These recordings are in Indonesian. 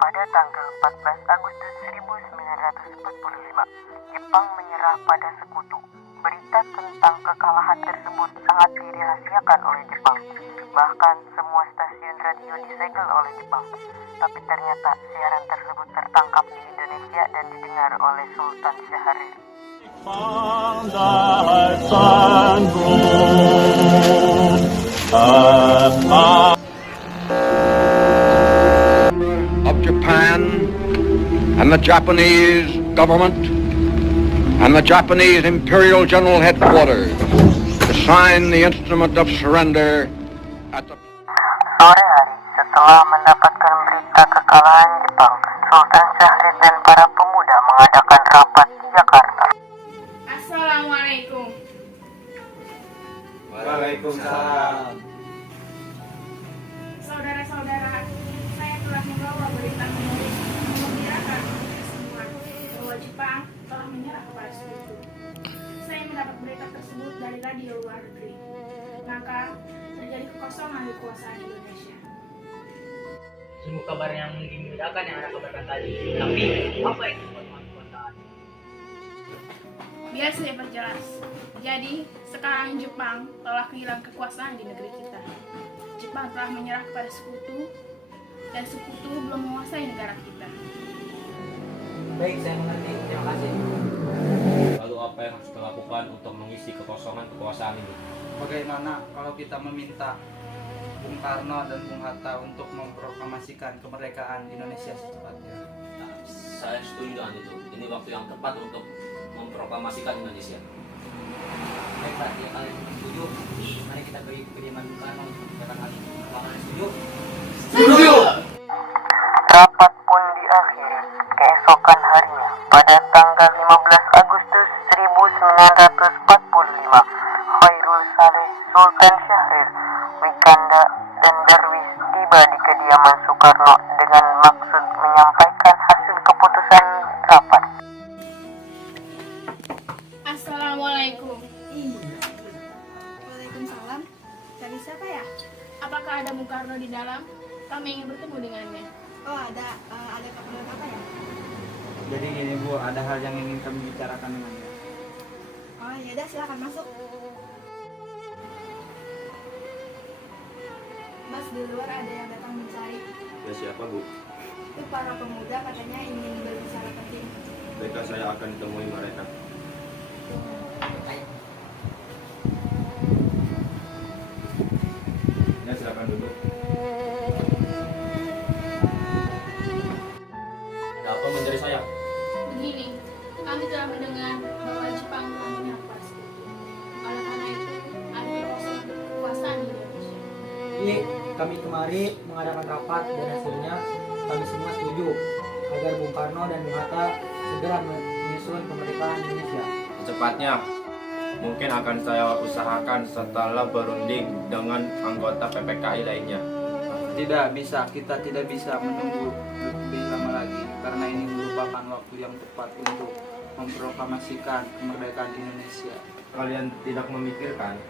Pada tanggal 14 Agustus 1945, Jepang menyerah pada Sekutu. Berita tentang kekalahan tersebut sangat dirahasiakan oleh Jepang. Bahkan semua stasiun radio disegel oleh Jepang. Tapi ternyata siaran tersebut tertangkap di Indonesia dan didengar oleh Sultan Syahrir. Of Japan and the Japanese government and the Japanese Imperial General Headquarters to sign the instrument of surrender at the... Sore hari, setelah mendapatkan berita kekalahan Jepang, Sultan Syahrir dan para pemuda mengadakan rapat di Jakarta. Assalamualaikum. Waalaikumsalam. Saudara-saudara, saya telah membawa berita mengembirakan kita semua bahwa Jepang telah menyerah kepada Sekutu. Saya mendapat berita tersebut dari radio luar negeri. Maka terjadi kekosongan di kekuasaan Indonesia. Sungguh kabar yang menggembirakan yang Anda kabarkan tadi. Tapi apa itu kekuasaan? Biar saya perjelas. Jadi, sekarang Jepang telah kehilangan kekuasaan di negeri kita. Jepang telah menyerah kepada Sekutu, dan Sekutu belum menguasai negara kita. Baik, saya mengerti. Terima kasih. Lalu apa yang harus kita lakukan untuk mengisi kekosongan kekuasaan ini? Bagaimana kalau kita meminta Bung Karno dan Bung Hatta untuk memproklamasikan kemerdekaan Indonesia secepatnya? Saya setuju dengan itu. Ini waktu yang tepat untuk memproklamasikan Indonesia. Baik, Pak. Ya, kalian setuju. Mari kita beri kediaman Bung Karno untuk mencapai hal ini. Apakah kalian setuju? Setuju! Rapat pun diakhiri keesokan harinya pada tanggal 15 Agustus 1945. Khairul Saleh, Sultan Syahrir, Wikanda, dan Darwis tiba di kediaman Soekarno dengan maksud menyampaikan hasil keputusan rapat. Assalamualaikum. Waalaikumsalam. Cari siapa ya? Apakah ada Bung Karno di dalam? Kami ingin bertemu dengannya. Oh ada keperluan apa ya? Jadi gini Bu, ada hal yang ingin kami bicarakan dengannya. Oh ya udah silakan masuk. Mas di luar ada yang datang mencari. Ya siapa Bu? Itu para pemuda katanya ingin berbicara penting. Baiklah, saya akan temui mereka. Ya silakan duduk. Ada apa mencari saya? Begini, kami telah mendengar bahwa Jepang telah menyerah kepada Sekutu. Oleh karena itu, ada kekosongan kekuasaan di Indonesia. Jadi, kami kemari mengadakan rapat dan hasilnya kami semua setuju agar Bung Karno dan Bung Hatta segera menyusun kemerdekaan Indonesia. Secepatnya. Mungkin akan saya usahakan setelah berunding dengan anggota PPKI lainnya. Tidak bisa, kita tidak bisa menunggu lebih lama lagi karena ini merupakan waktu yang tepat untuk memproklamasikan kemerdekaan Indonesia. Kalian tidak memikirkan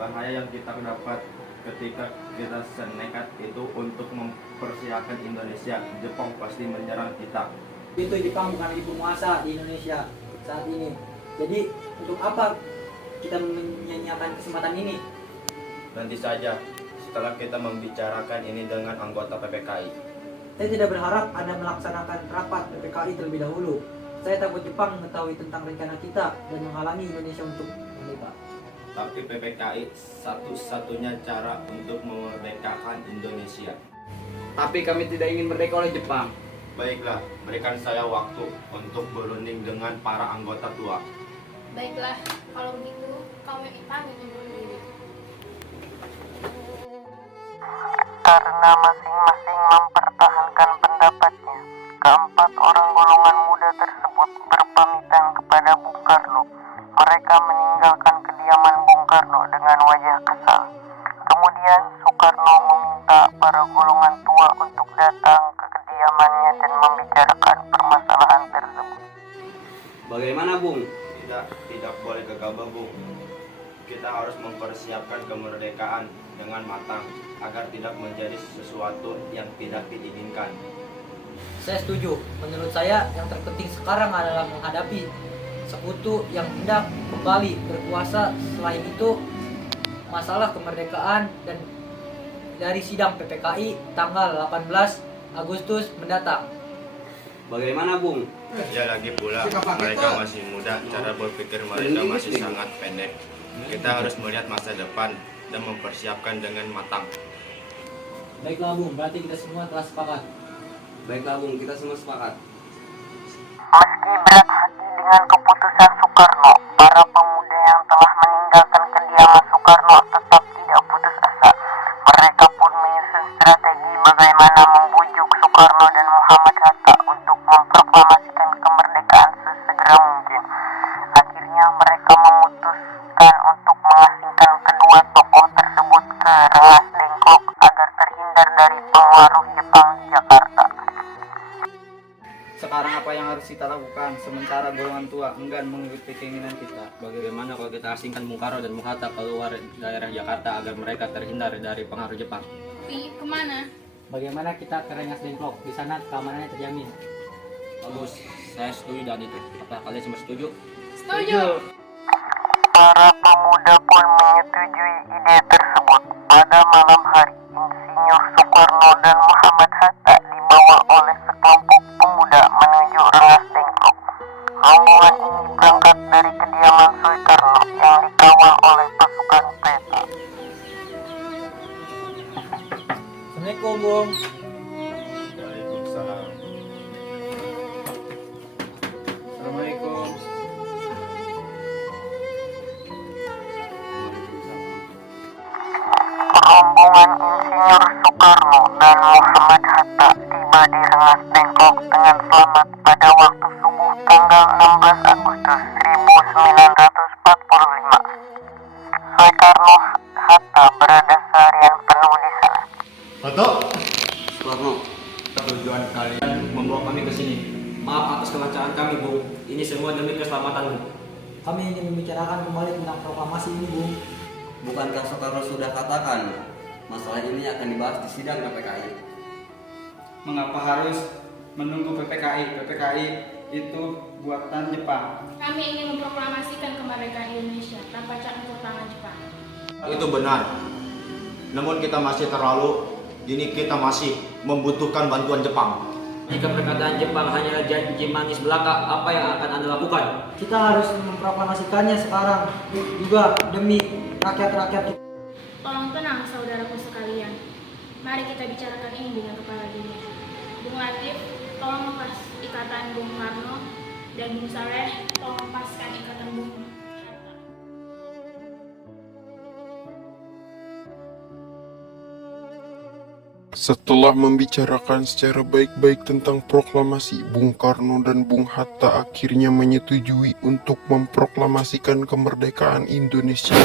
bahaya yang kita dapat ketika kita senekat itu untuk mempersiapkan Indonesia. Jepang pasti menyerang kita. Itu Jepang bukan lagi penguasa di Indonesia saat ini. Jadi untuk apa kita menyanyiakan kesempatan ini? Nanti saja setelah kita membicarakan ini dengan anggota PPKI. Saya tidak berharap Anda melaksanakan rapat PPKI terlebih dahulu. Saya takut Jepang mengetahui tentang rencana kita dan menghalangi Indonesia untuk merdeka. Tapi PPKI satu-satunya cara untuk memerdekakan Indonesia. Tapi kami tidak ingin merdeka oleh Jepang. Baiklah, berikan saya waktu untuk berunding dengan para anggota tua. Baiklah, kalau begitu kami pamit undur diri. Karena masing-masing mempertahankan pendapatnya, keempat orang golongan muda tersebut berpamitan kepada Bung Karno. Mereka meninggalkan kediaman Bung Karno dengan wajah kesal. Kemudian Soekarno meminta para golongan tua untuk datang ke kediamannya dan membicarakan permasalahan tersebut. Bagaimana, Bung? Tidak boleh gegabah, Bung. Kita harus mempersiapkan kemerdekaan dengan matang agar tidak menjadi sesuatu yang tidak diinginkan. Saya setuju. Menurut saya yang terpenting sekarang adalah menghadapi sekutu yang hendak kembali berkuasa. Selain itu, masalah kemerdekaan dan dari sidang PPKI tanggal 18 Agustus mendatang. Bagaimana, Bung? Ya lagi pula, mereka masih muda, cara berpikir mereka masih sangat pendek. Kita harus melihat masa depan dan mempersiapkan dengan matang. Baiklah Bung, berarti kita semua telah sepakat. Baiklah, Bung, kita semua sepakat. Meski berat hati dengan keputusan Soekarno, para pemuda yang telah meninggalkan kediaman Soekarno tetap tidak putus asa. Mereka pun menyusun strategi bagaimana membujuk Soekarno dan Muhammad Hatta untuk memproklamasikan kemerdekaan sesegera mungkin. Akhirnya mereka memutuskan untuk mengasingkan kedua tokoh tersebut ke Rengas Dengklok agar terhindar dari pengaruh Jepang di Jakarta. Sekarang apa yang harus kita lakukan sementara golongan tua enggan mengikuti keinginan kita? Bagaimana kalau kita asingkan Bung Karno dan Bung Hatta keluar daerah Jakarta agar mereka terhindar dari pengaruh Jepang? Tapi kemana? Bagaimana kita ke Rengas Dengklok? Di sana keamanannya terjamin. Bagus, saya setuju dan itu. Apa kalian semua setuju? Setuju. Para pemuda pun menyetujui ide tersebut. Pada malam hari, Insinyur Soekarno dan Muhammad Hatta dibawa oleh sekelompok pemuda menuju Rengas Dengklok. Rombongan ini berangkat dari kediaman Soekarno yang dikawal oleh pasukan peta. Assalamualaikum Bung. Waalaikumsalam. Assalamualaikum. Rombongan Insinyur Soekarno dan Muhammad Hatta tiba di Rengas Dengklok dengan selamat pada waktu subuh tanggal 16 Agustus 1945. Soekarno Hatta berada seharian penuh di sana. Soekarno, tujuan kalian membawa kami ke sini. Maaf atas kelancaran kami, Bung. Ini semua demi keselamatanmu. Kami ingin membicarakan kembali tentang proklamasi ini Bung. Bukankah Soekarno sudah katakan masalah ini akan dibahas di sidang PPKI? Mengapa harus menunggu PPKI? PPKI itu buatan Jepang. Kami ingin memproklamasikan kemerdekaan Indonesia tanpa campur tangan Jepang. Itu benar. Namun kita masih terlalu dini, kita masih membutuhkan bantuan Jepang. Jika perkataan Jepang hanyalah janji manis belaka, apa yang akan Anda lakukan? Kita harus memproklamasikannya sekarang juga demi rakyat-rakyat. Tolong tenang saudaraku sekalian. Mari kita bicarakan ini dengan kepala dingin. Bung Latif, tolong lepas ikatan Bung Karno, dan Bung Saleh, tolong lepaskan ikatan Bung Hatta. Setelah membicarakan secara baik-baik tentang proklamasi, Bung Karno dan Bung Hatta akhirnya menyetujui untuk memproklamasikan kemerdekaan Indonesia.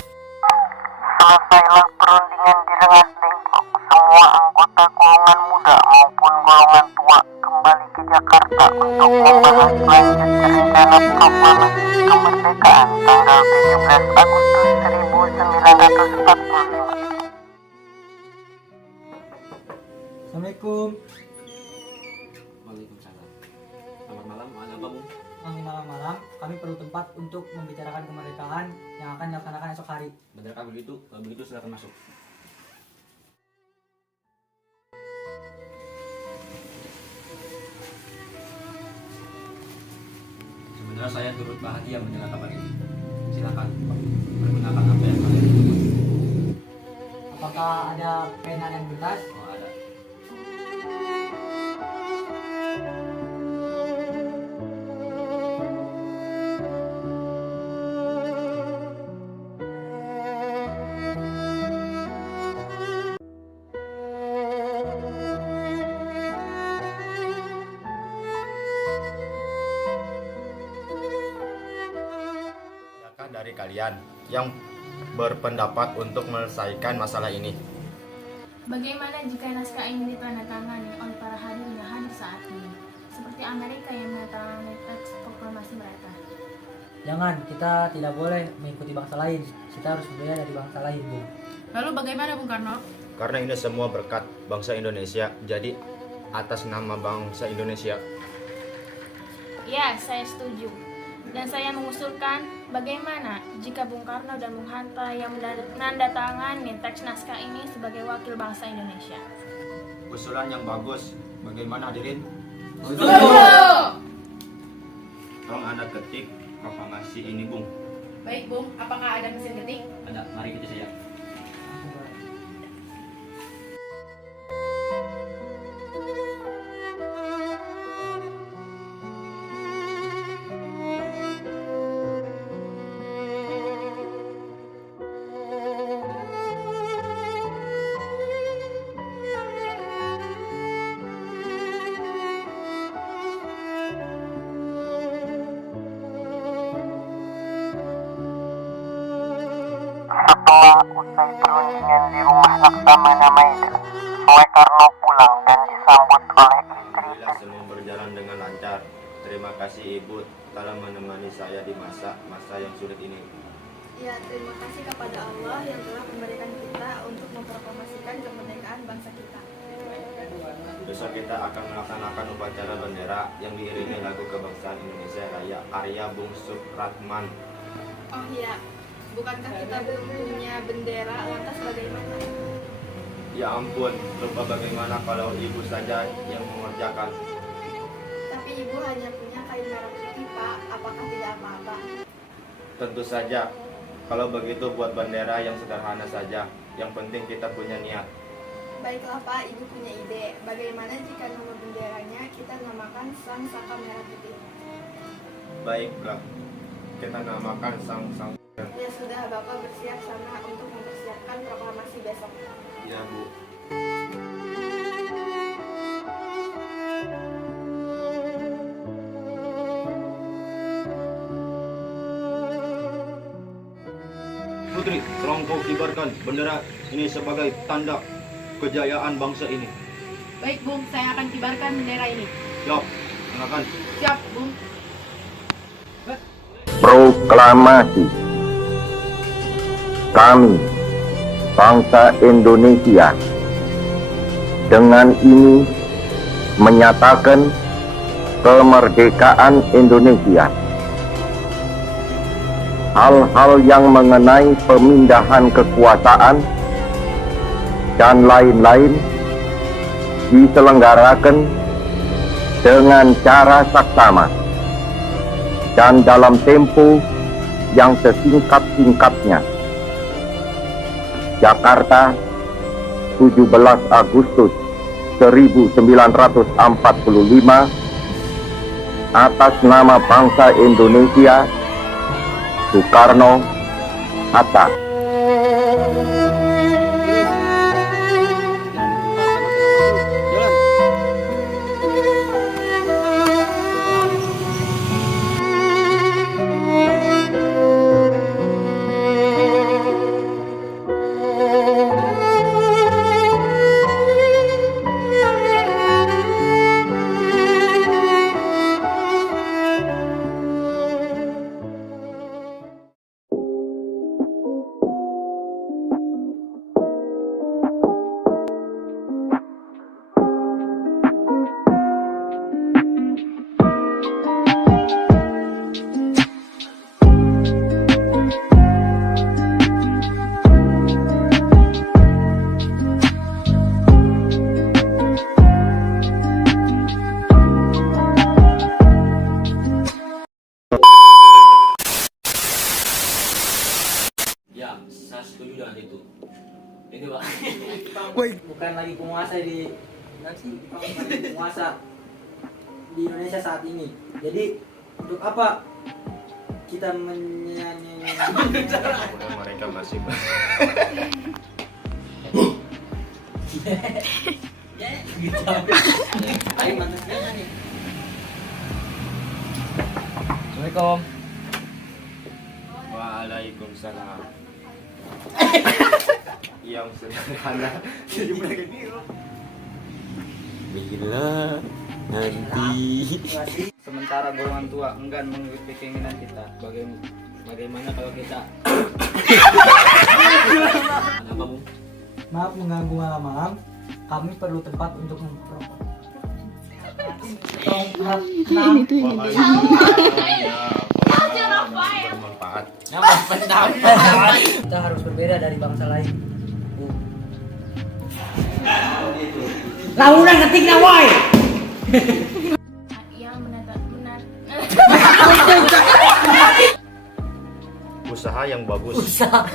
Selesailah perundingan di Rengas Dengklok. Semua anggota golongan muda maupun golongan tua kembali ke Jakarta untuk membahas lanjut rencana proklamasi kemerdekaan tanggal 17 Agustus 1945. Assalamualaikum. Waalaikumsalam. Selamat malam, ada apa, Bung? Malam-malam kami perlu tempat untuk membicarakan kemerdekaan yang akan dilaksanakan esok hari. Benarkah begitu? Kalau begitu silakan masuk. Sebenarnya saya turut bahagia mendengar kabar ini. Silakan pergunakan apa yang kalian butuhkan. Apakah ada pena dan kertas? Oh, ada. kalian yang berpendapat untuk menyelesaikan masalah ini. Bagaimana jika naskah ini ditandatangani oleh para hadir yang hadir saat ini, seperti Amerika yang menandatangani teks proklamasi mereka? Jangan, kita tidak boleh mengikuti bangsa lain. Kita harus berbeda dari bangsa lain, Bung. Lalu bagaimana Bung Karno? Karena ini semua berkat bangsa Indonesia, jadi atas nama bangsa Indonesia. Ya, saya setuju. Dan saya mengusulkan bagaimana jika Bung Karno dan Bung Hatta yang menandatangani teks naskah ini sebagai wakil bangsa Indonesia. Usulan yang bagus. Bagaimana hadirin? Tolong Anda ketik proklamasi ini, Bung. Baik Bung, apakah ada mesin ketik? Ada, mari kita saja. Setelah usai perundingan di rumah Laksamana Maida, Soekarno pulang dan disambut oleh istri. Alhamdulillah semua berjalan dengan lancar. Terima kasih Ibu telah menemani saya di masa yang sulit ini. Ya, terima kasih kepada Allah yang telah memberikan kita untuk memproklamasikan kemerdekaan bangsa kita. Besok kita akan melaksanakan upacara bendera yang diiringi lagu kebangsaan Indonesia Raya karya Bung Supratman. Oh iya, bukankah kita belum punya bendera, lantas bagaimana? Ya ampun, lupa bagaimana kalau ibu saja yang mengerjakan. Tapi ibu hanya punya kain merah putih, Pak. Apakah tidak apa-apa? Tentu saja, kalau begitu buat bendera yang sederhana saja. Yang penting kita punya niat. Baiklah Pak, ibu punya ide. Bagaimana jika nama benderanya kita namakan Sang Saka Merah Putih? Baiklah, kita namakan sang. Ya sudah, Bapak bersiap sana untuk mempersiapkan proklamasi besok. Ya Bu. Putri, tolong kau kibarkan bendera ini sebagai tanda kejayaan bangsa ini. Baik Bung, saya akan kibarkan bendera ini. Siap, silakan. Siap Bung. Proklamasi. Kami, bangsa Indonesia, dengan ini menyatakan kemerdekaan Indonesia. Hal-hal yang mengenai pemindahan kekuasaan dan lain-lain diselenggarakan dengan cara saksama dan dalam tempo yang sesingkat-singkatnya. Jakarta, 17 Agustus 1945, atas nama bangsa Indonesia, Soekarno Hatta. Ya, saya setuju dengan itu. Ini Pak. Bukan lagi penguasa di nanti bukan lagi penguasa di Indonesia saat ini. Jadi untuk apa kita menyanyikan Mereka masih gitu. Ayo mantasnya nih. Assalamualaikum. Waalaikumsalam. Yang sederhana. Bila nanti Sementara golongan tua enggan mengikuti keinginan kita. bagaimana kalau kita apa Bu? Maaf mengganggu malam-malam. Kami perlu tempat untuk memperoleh. Bermanfaat. Kita harus berbeda dari bangsa lain. Launan ketiknya woi. Yang benar. Usaha yang bagus. Usaha.